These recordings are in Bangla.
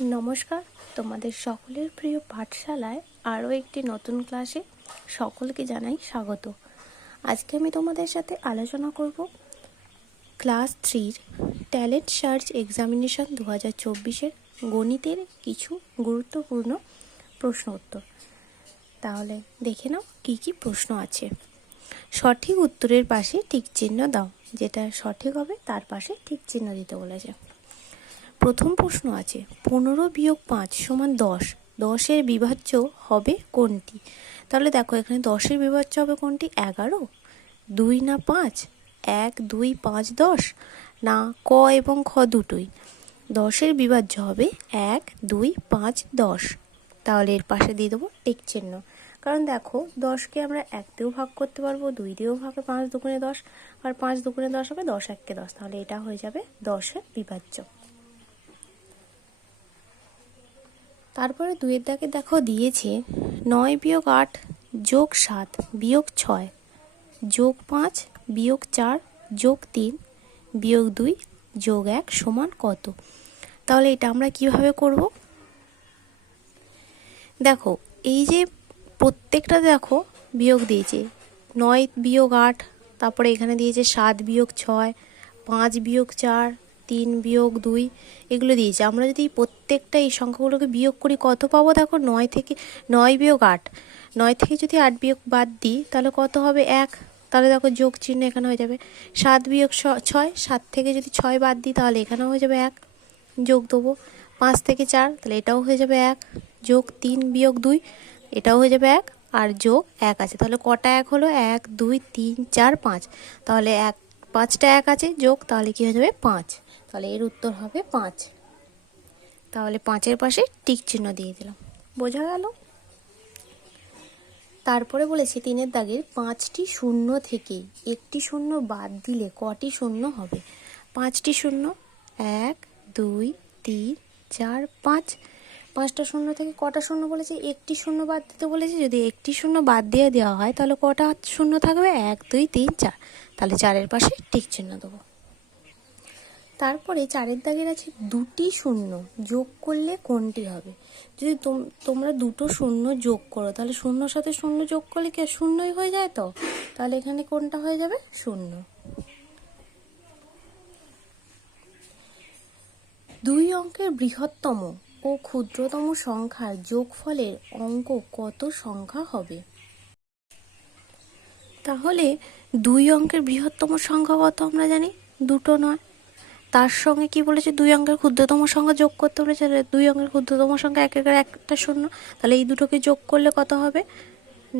নমস্কার, তোমাদের সকলের প্রিয় পাঠশালায় আরও একটি নতুন ক্লাসে সকলকে জানাই স্বাগত। আজকে আমি তোমাদের সাথে আলোচনা করব ক্লাস 3 ট্যালেন্ট সার্চ এক্সামিনেশন 2024-এর গণিতের কিছু গুরুত্বপূর্ণ প্রশ্ন উত্তর। তাহলে দেখে নাও কী কী প্রশ্ন আছে। সঠিক উত্তরের পাশে টিক চিহ্ন দাও, যেটা সঠিক হবে তার পাশে টিক চিহ্ন দিতে বলেছে। প্রথম প্রশ্ন আছে 15-5 = 10, 10-এর বিভাজ্য হবে কোনটি? তাহলে দেখো এখানে 10-এর বিভাজ্য হবে কোনটি? 11, 2 না 5, 1, 2, 5, 10 না ক এবং খ দুটোই। 10-এর বিভাজ্য হবে 1, 2, 5, 10। তাহলে এর পাশে দিয়ে দেবো টিক চিহ্ন, কারণ দেখো 10কে আমরা 1 দিয়েও ভাগ করতে পারবো, 2 দিয়েও ভাগ, 5 দুগুণে 10 আর 5 দুগুণে 10 হবে 10 1 10। তাহলে এটা হয়ে যাবে 10-এর বিভাজ্য। তারপরে 2-এর দাগে দেখো দিয়েছে 9-8 + 7 - 6 + 5 - 4 + 3 - 2 + 1 = কত? তাহলে এটা আমরা কিভাবে করব? দেখো এই যে প্রত্যেকটা দেখো বিয়োগ দিয়েছে, 9-8, তারপরে এখানে দিয়েছে 7 - 6, 5 - 4, 3 - 2 এগুলো দিয়েছে। আমরা যদি প্রত্যেকটা এই সংখ্যাগুলোকে বিয়োগ করি কত পাবো? দেখো 9 - 8, 9 থেকে যদি 8 বিয়োগ বাদ দিই তাহলে কত হবে? 1। তাহলে দেখো যোগ চিহ্ন এখানে হয়ে যাবে। 7 - 6, 7 থেকে যদি 6 বাদ দিই তাহলে এখানেও হয়ে যাবে 1, যোগ দেবো। 5 থেকে 4 তাহলে এটাও হয়ে যাবে 1, যোগ 3 - 2 এটাও হয়ে যাবে 1, আর যোগ 1 আছে। তাহলে কটা 1 হলো? 1 2 3 4 5। তাহলে 5টা 1 আছে যোগ, তাহলে কি হয়ে যাবে? 5। তাহলে এর উত্তর হবে 5। তাহলে 5-এর পাশে টিক চিহ্ন দিয়ে দিলাম। বোঝা গেল? তারপরে বলেছে 3-এর দাগের 5টি শূন্য থেকে একটি শূন্য বাদ দিলে কটি শূন্য হবে? 5টি শূন্য, 1 2 3 4 5। 5টা শূন্য থেকে কটা শূন্য বলেছে? একটি শূন্য বাদ দিতে বলেছে। যদি একটি শূন্য বাদ দিয়ে দেওয়া হয় তাহলে কটা শূন্য থাকবে? 1 2 3 4। তাহলে 4-এর পাশে টিক চিহ্ন দেবো। তারপরে 4-এর দাগের আছে 2টি শূন্য যোগ করলে কোনটি হবে? যদি তোমরা দুটো শূন্য যোগ করো তাহলে শূন্যর সাথে শূন্য যোগ করলে কি শূন্যই হয়ে যায়? তো তাহলে এখানে কোনটা হয়ে যাবে? শূন্য। 2 অঙ্কের বৃহত্তম ও ক্ষুদ্রতম সংখ্যার যোগফলের অঙ্ক কত সংখ্যা হবে? তাহলে 2 অঙ্কের বৃহত্তম সংখ্যা কত আমরা জানি? দুটো নয়। তার সঙ্গে কি বলেছে? 2 অঙ্কের ক্ষুদ্রতম সংখ্যা যোগ করতে বলেছে। 2 অঙ্কের ক্ষুদ্রতম সংখ্যা এক একের একটা শূন্য, তাহলে এই দুটোকে যোগ করলে কত হবে?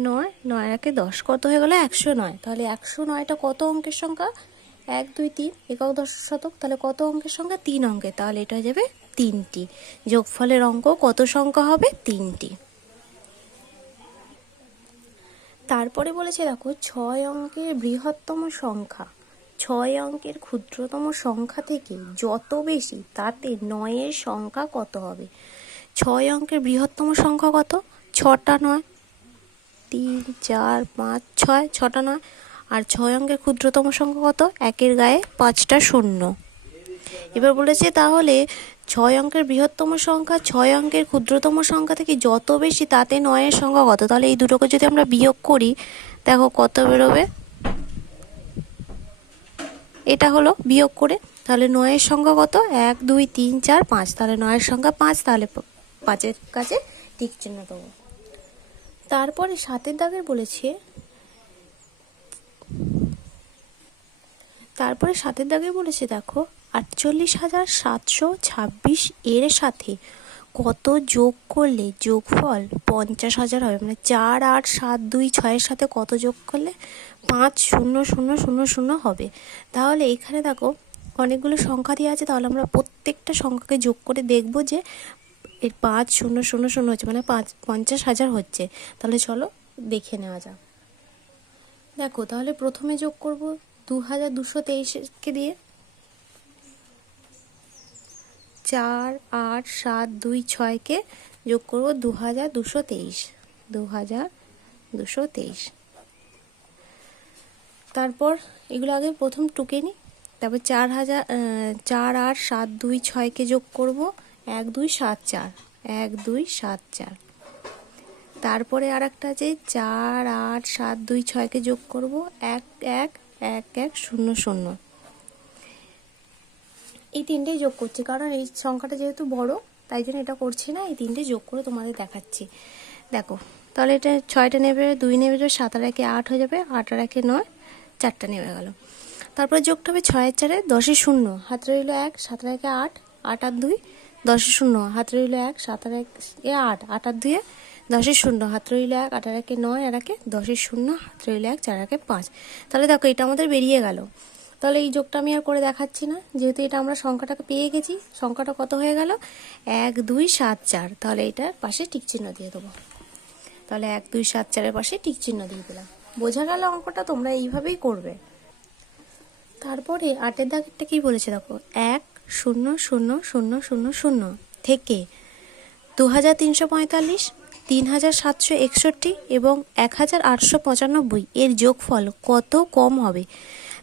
9, 9 একে 10, কত হয়ে গেল? 109। তাহলে 109টা কত অঙ্কের সংখ্যা? 1 2 3 একক দশক শতক। তাহলে কত অঙ্কের সংখ্যা? 3 অঙ্কের। তাহলে এটা হয়ে যাবে 3টি। যোগফলের অঙ্ক কত সংখ্যা হবে? 3টি। তারপরে বলেছে দেখো 6 অঙ্কের বৃহত্তম সংখ্যা 6 অঙ্কের ক্ষুদ্রতম সংখ্যা থেকে যত বেশি তাতে 9-এর সংখ্যা কত হবে? 6 অঙ্কের বৃহত্তম সংখ্যা কত? 6টা 9, 3 4 5 6, 6টা 9। আর 6 অঙ্কের ক্ষুদ্রতম সংখ্যা কত? একের গায়ে 5টা শূন্য। এবার বলেছে তাহলে 6 অঙ্কের বৃহত্তম সংখ্যা 6 অঙ্কের ক্ষুদ্রতম সংখ্যা থেকে যত বেশি তাতে 9-এর সংখ্যা কত? তাহলে এই দুটোকে যদি আমরা বিয়োগ করি দেখো কত বেরোবে। এটা হলো বিয়োগ করে, তাহলে 9-এর সংখ্যা কত? 1 2 3 4 5। তাহলে 9-এর সংখ্যা 5, তাহলে 5-এর কাছে টিক চিহ্ন দেবো। তারপরে 7-এর দাগের বলেছে দেখো 48,726 এর সাথে কত যোগ করলে যোগফল 50,000 হবে? মানে 4 8 7 2 6-এর সাথে কত যোগ করলে 5,000,000 হবে? তাহলে এখানে দেখো অনেকগুলো সংখ্যা দিয়ে আছে, তাহলে আমরা প্রত্যেকটা সংখ্যাকে যোগ করে দেখব যে এর 5,000 হচ্ছে, মানে 50,000 হচ্ছে। তাহলে চলো দেখে নেওয়া যাক। দেখো তাহলে প্রথমে যোগ করব 2223কে দিয়ে, 4 8 7 2 6কে যোগ করব 2223, 2223। তারপর এগুলো আগে প্রথম টুকে নিই। তারপর 4 8 7 2 6কে যোগ করব 1274, 1274। তারপরে আর একটা আছে 4 8 7 2 6কে যোগ করব 1 1 1 1 0 0। এই তিনটেই যোগ করছি, কারণ এই সংখ্যাটা যেহেতু বড় তাই জন্য এটা করছি না, এই তিনটে যোগ করে তোমাদের দেখাচ্ছি। দেখো তাহলে এটা 6টা নেবে, 2 নেবে, 7 আর 1 8 হয়ে যাবে, 8 আর 1 9, 4টা নেমে গেল। তারপরে যোগটা হবে 6 এর 4 10 0, হাতে রইল 1, 7 আর 1 8, 8 আর 2 10 0, হাতে রইল 1, 7 আর 1 8, 8 আর 2 10 0, হাতে রইল 1, 8 আর 1 9 আর 1 10 0, হাতে রইল 1, 4 আর 1 5। তাহলে দেখো এটা আমাদের বেরিয়ে গেল। তাহলে এই যোগটা আমি আর করে দেখাচ্ছি না, যেহেতু এটা আমরা সংখ্যাটাকে পেয়ে গেছি। সংখ্যাটা কত হয়ে গেল? 1 2 7 4। তাহলে এটার পাশে টিক চিহ্ন দিয়ে দেবো। তাহলে 1 2 7 4-এর পাশে টিক চিহ্ন দিয়ে দিলাম। বোঝা গেল অঙ্কটা? তোমরা এইভাবেই করবে। তারপরে 8-এর দাগেরটা কি বলেছে দেখো, 1 0 0 0 0 0 থেকে 2345, 3761 এবং 1895 এর যোগফল কত কম হবে?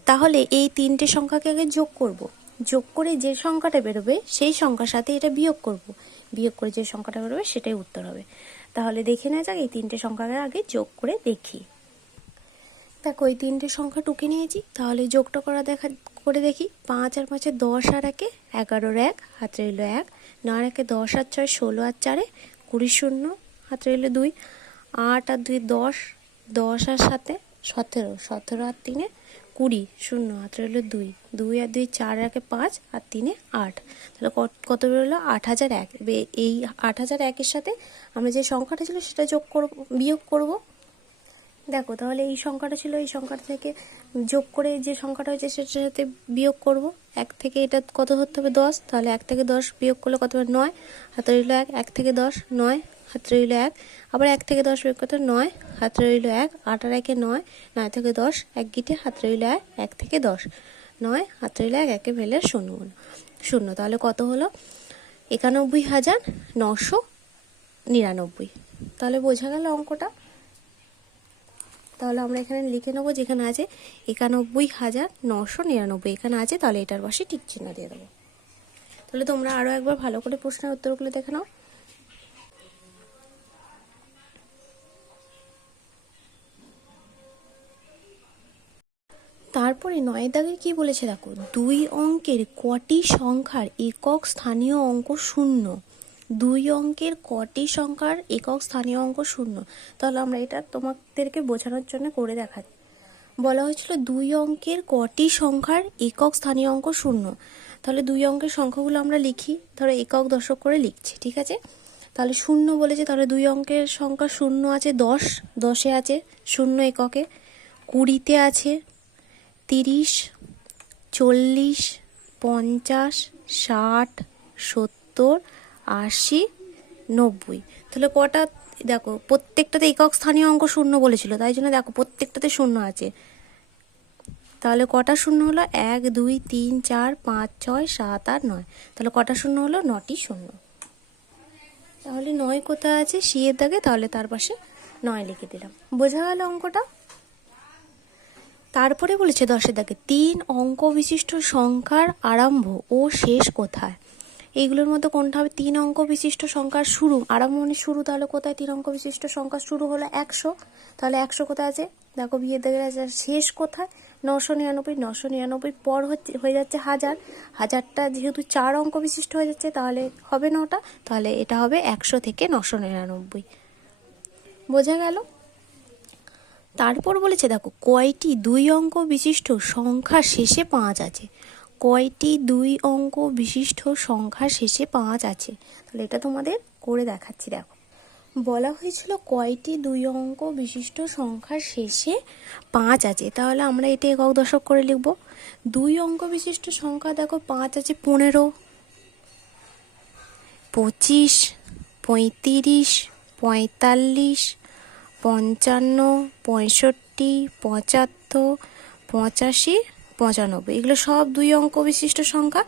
তাহলে এই তিনটে সংখ্যাকে আগে যোগ করব। যোগ করে যে সংখ্যাটা বেরোবে সেই সংখ্যার সাথে এটা বিয়োগ করব। বিয়োগ করে যে সংখ্যাটা বেরোবে সেটাই উত্তর হবে। তাহলে দেখে নেওয়া যাক, এই তিনটে সংখ্যাকে আগে যোগ করে দেখি। দেখো এই তিনটে সংখ্যা টুকে নিয়েছি, তাহলে যোগটা করে দেখি। 5 আর 5 10 আর 1 11 1, হাতে রইল 1, 9 আর 1 10 আর 6 16 আর 4 20 0, হাতে রইল 2, 8 আর 2 10, 10 আর 7 17, 17 আর 3 20 0, হাতে রইল 2, 2 আর 2 4 আর 1 5 আর 3 8। তাহলে কত বেরোলো? 8001। এই 8001-এর সাথে আমরা যে সংখ্যাটা ছিল সেটা বিয়োগ করব। দেখো তাহলে এই সংখ্যাটা ছিল, এই সংখ্যাটা থেকে যোগ করে যে সংখ্যাটা হয়েছে সেটার সাথে বিয়োগ করব। 1 থেকে এটা কত ধরতে হবে? 10। তাহলে 1 থেকে 10 বিয়োগ করলে কত হবে? 9, হাতে রইল 1, 1 থেকে 10 9, হাতে রইল 1, আবার 1 থেকে 10 বিয়োগ করতে 9, হাতে রইল 1, 8 আর 1 9, 9 থেকে 10 1 গিটে, হাতে রইল 1, 1 থেকে 10 9, হাতে রইল 1, 1 ফেলে 0। তাহলে কত হলো? 91,999। তাহলে বোঝা গেল অঙ্কটা? তাহলে আমরা এখানে লিখে নেবো, যেখানে আছে 91,999 এখানে আছে, তাহলে এটার পাশে টিক চিহ্ন দিয়ে দেবো। তাহলে তোমরা আরও একবার ভালো করে প্রশ্নের উত্তরগুলো দেখে নাও। তারপরে 9-এর দাগের কি বলেছে দেখো, 2 অঙ্কের কটি সংখ্যার একক স্থানীয় অঙ্ক 0? 2 অঙ্কের কটি সংখ্যার একক স্থানীয় অঙ্ক 0? তাহলে আমরা এটা তোমাদেরকে বোঝানোর জন্য করে দেখাচ্ছি। বলা হয়েছিল 2 অঙ্কের কটি সংখ্যার একক স্থানীয় অঙ্ক 0। তাহলে 2 অঙ্কের সংখ্যাগুলো আমরা লিখি, ধরো একক দশক করে লিখছি, ঠিক আছে? তাহলে 0 বলেছে, তাহলে 2 অঙ্কের সংখ্যা 0 আছে 10, 10-এ আছে 0 এককে, 20-তে আছে 30, 40, 50, 60, 70, 80, 90। তাহলে কটা? দেখো প্রত্যেকটাতে একক স্থানীয় অঙ্ক 0 বলেছিল, তাই জন্য দেখো প্রত্যেকটাতে 0 আছে। তাহলে কটা 0 হলো? 1 2 3 4 5 6 7 8 9। তাহলে কটা 0 হলো? 9টি 0। তাহলে 9 কোথায় আছে? সি-এর দাগে, তাহলে তার পাশে 9 লিখে দিলাম। বোঝা গেল অঙ্কটা? তারপরে বলেছে 10-এর দাগে 3 অঙ্ক বিশিষ্ট সংখ্যার আরম্ভ ও শেষ কোথায়? এইগুলোর মধ্যে কোনটা হবে? 3 অঙ্ক বিশিষ্ট সংখ্যার শুরু, আরম্ভ মানে শুরু, তাহলে কোথায়? 3 অঙ্ক বিশিষ্ট সংখ্যার শুরু হলো 100, তাহলে 100 কোথায় আছে? দেখো বিয়ের দাগের আছে। শেষ কোথায়? 999, 999 পর হয়ে যাচ্ছে 1000, 1000টা যেহেতু 4 অঙ্ক বিশিষ্ট হয়ে যাচ্ছে তাহলে হবে 9টা, তাহলে এটা হবে 100 থেকে 999। বোঝা গেল? তারপর বলেছে দেখো, কয়টি 2 অঙ্ক বিশিষ্ট সংখ্যা শেষে 5 আছে? কয়টি 2 অঙ্ক বিশিষ্ট সংখ্যা শেষে 5 আছে? তাহলে এটা তোমাদের করে দেখাচ্ছি। দেখো বলা হয়েছিল কয়টি 2 অঙ্ক বিশিষ্ট সংখ্যার শেষে 5 আছে, তাহলে আমরা এটা একক দশক করে লিখব। 2 অঙ্ক বিশিষ্ট সংখ্যা দেখো 5 আছে 15, 25, 35, 45, 55, 65, 75, 85, 95। এগুলো সব 2 অঙ্ক বিশিষ্ট সংখ্যা।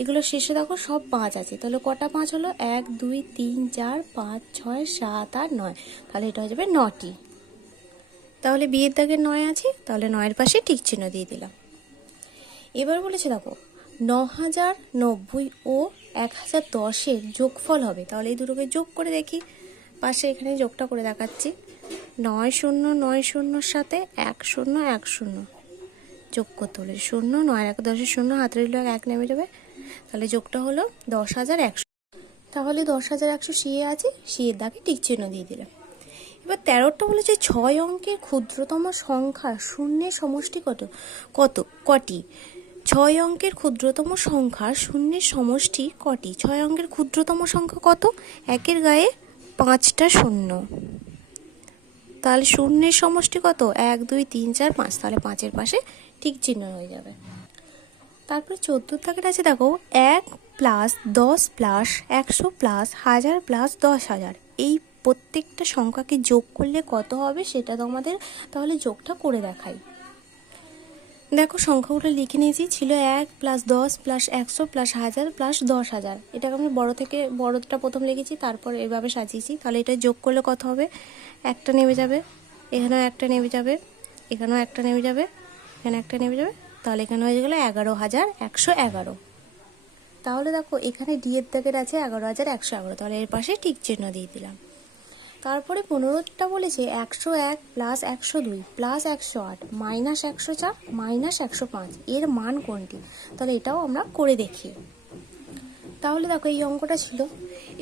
এগুলো শেষে দেখো সব 5 আছে। তাহলে কটা 5 হলো? 1 2 3 4 5 6 7 8 9। তাহলে এটা হয়ে যাবে 9টি। তাহলে বিয়ের দাগের 9 আছে, তাহলে 9-এর পাশে টিক চিহ্ন দিয়ে দিলাম। এবার বলেছে দেখো 9090 ও 1010-এর যোগফল হবে। তাহলে এই দুটোকে যোগ করে দেখি। পাশে এখানে যোগটা করে দেখাচ্ছি। 9 শূন্য 9 শূন্যর সাথে 1 শূন্য 1 শূন্য যোগ করতে হলে 0 9 1 10 শূন্য, হাতে রইল 1 নেমে যাবে। তাহলে যোগটা হলো 10,100। তাহলে 10,100 সিএ আছে, সিএর দাগে টিক চিহ্ন দিয়ে দিলাম। এবার 13টা বলেছে 6 অঙ্কের ক্ষুদ্রতম সংখ্যা শূন্যের সমষ্টি কটি? 6 অঙ্কের ক্ষুদ্রতম সংখ্যা শূন্যের সমষ্টি কটি? 6 অঙ্কের ক্ষুদ্রতম সংখ্যা কত? 1-এর গায়ে 5টা শূন্য, তাহলে শূন্যের সমষ্টি কত? 1 2 3 4 5, তাহলে 5-এর পাশে ঠিক চিহ্ন হয়ে যাবে। তারপরে 14 দাগের আছে দেখো 1 প্লাস 10 প্লাস 100 প্লাস 1000 প্লাস 10,000, এই প্রত্যেকটা সংখ্যাকে যোগ করলে কত হবে সেটা তোমাদের তাহলে যোগটা করে দেখাই। দেখো সংখ্যাগুলো লিখে নিয়েছি। ছিল 1 প্লাস 10 প্লাস 100 প্লাস 1000 প্লাস 10,000। এটাকে আমি বড় থেকে বড়টা প্রথম লিখেছি, তারপর এভাবে সাজিয়েছি। তাহলে এটা যোগ করলে কত হবে? একটা নেমে যাবে, এখানেও একটা নেমে যাবে, এখানেও একটা নেমে যাবে, এখানে একটা নেমে যাবে, তাহলে এখানে হয়ে গেলো 11,111। তাহলে দেখো এখানে ডি এর দাগের আছে 11,111, তাহলে এর পাশে টিক চিহ্ন দিয়ে দিলাম। তারপরে 15টা বলেছে 101 প্লাস 102 প্লাস 108 মাইনাস 104 মাইনাস 105, এর মান কোনটি? তাহলে এটাও আমরা করে দেখি। তাহলে দেখো এই অঙ্কটা ছিল,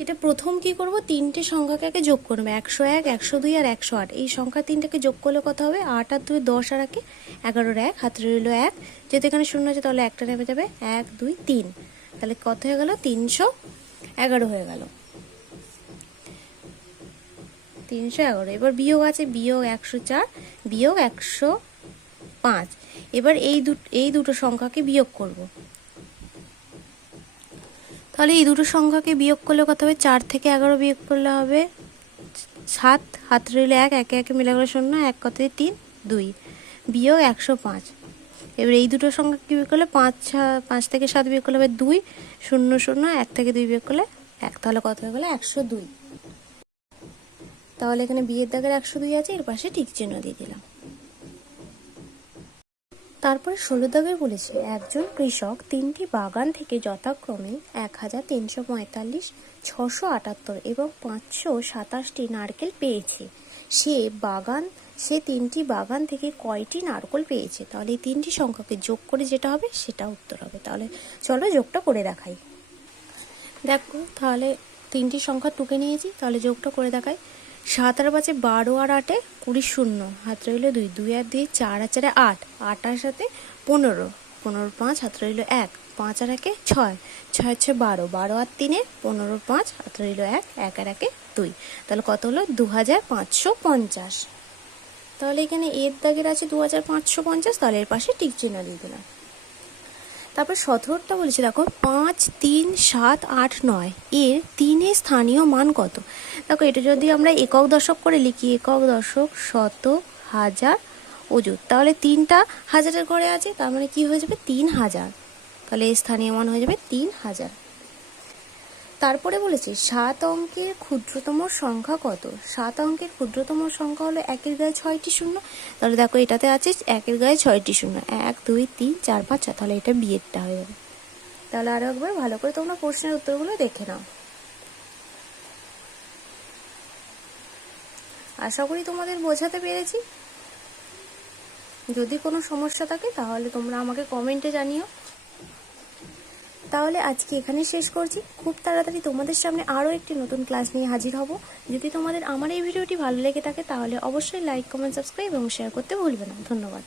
এটা প্রথম কি করব, তিনটে সংখ্যাকে আগে যোগ করবে, 101 102 আর 108। এই সংখ্যা তিনটাকে যোগ করলে কত হবে? 8 আর 2 10 আর 1 11, 1 হাতে রইল 1, যেহেতু এখানে শূন্য আছে তাহলে একটা নেমে যাবে, 1 2 3, তাহলে কত হয়ে গেল? 311 হয়ে গেল, 311। এবার বিয়োগ আছে, বিয়োগ 104 বিয়োগ 105। এবার এই দুটো সংখ্যাকে বিয়োগ করব। তাহলে এই দুটো সংখ্যাকে বিয়োগ করলে কত হবে? 4 থেকে 11 বিয়োগ করলে হবে 7, হাত রইলে 1, একে একে মিলে গেল 0, 1 কত 3 2 বিয়োগ 105। এবার এই দুটো সংখ্যাকে বিয়োগ করলে 5 থেকে 7 বিয়োগ করলে হবে 2 0 0, 1 থেকে 2 বিয়োগ করলে 1, তাহলে কত হয়ে গেল? 102। তাহলে এখানে বিয়ের দাগের 102 আছে, এর পাশে ঠিক চিহ্ন দিয়ে দিলাম। তারপরে 16 দাগের বলেছে একজন কৃষক 3টি বাগান থেকে যথাক্রমে 1,345, 678 এবং 527টি নারকেল পেয়েছে। সে 3টি বাগান থেকে কয়টি নারকেল পেয়েছে? তাহলে এই 3টি সংখ্যাকে যোগ করে যেটা হবে সেটা উত্তর হবে। তাহলে চলো যোগটা করে দেখাই। দেখো তাহলে 3টি সংখ্যা টুকে নিয়েছি, তাহলে যোগটা করে দেখাই। 7 আর 5 12 আর 8 20 শূন্য, হাত রইল 2 2 আর 2 4 আর 4 8, 8 আর সাথে 15 15 5, হাত রইল 1 5 আর 1 6 6 হচ্ছে 12 12 আর 3 15 5, হাত রইল 1 1 আর 1 2, তাহলে কত হলো? 2550। তাহলে এখানে এর দাগের আছে 2550, তাহলে এর পাশে টিক চিহ্ন দিয়ে দিলাম। তারপর 17টা বলেছে দেখো 5 3 7 8 9 এর 3-এর স্থানীয় মান কত? দেখো এটা যদি আমরা একক দশক করে লিখি, একক দশক শতক হাজার অযুত, তাহলে 3টা হাজারের ঘরে আছে, তার মানে কি হয়ে যাবে? 3000, তাহলে এর স্থানীয় মান হয়ে যাবে 3000। তারপরে বলেছে 7 অঙ্কের ক্ষুদ্রতম সংখ্যা কত? 7 অঙ্কের ক্ষুদ্রতম সংখ্যা হলো 1-এর গায়ে 6টি শূন্য, তাহলে দেখো এটাতে আছে 1-এর গায়ে 6টি শূন্য, 1 2 3 4 5 6, তাহলে এটা বিয়েরটা হয়ে যাবে। তাহলে আরো একবার ভালো করে তোমরা প্রশ্নের উত্তরগুলো দেখে নাও। আশা করি তোমাদের বোঝাতে পেরেছি। যদি কোনো সমস্যা থাকে তাহলে তোমরা আমাকে কমেন্টে জানিও। তাহলে আজকে এখানে শেষ করছি। খুব তাড়াতাড়ি তোমাদের সামনে আরও একটি নতুন ক্লাস নিয়ে হাজির হব। যদি তোমাদের আমার এই ভিডিওটি ভালো লেগে থাকে তাহলে অবশ্যই লাইক কমেন্ট সাবস্ক্রাইব এবং শেয়ার করতে ভুলবে না। ধন্যবাদ।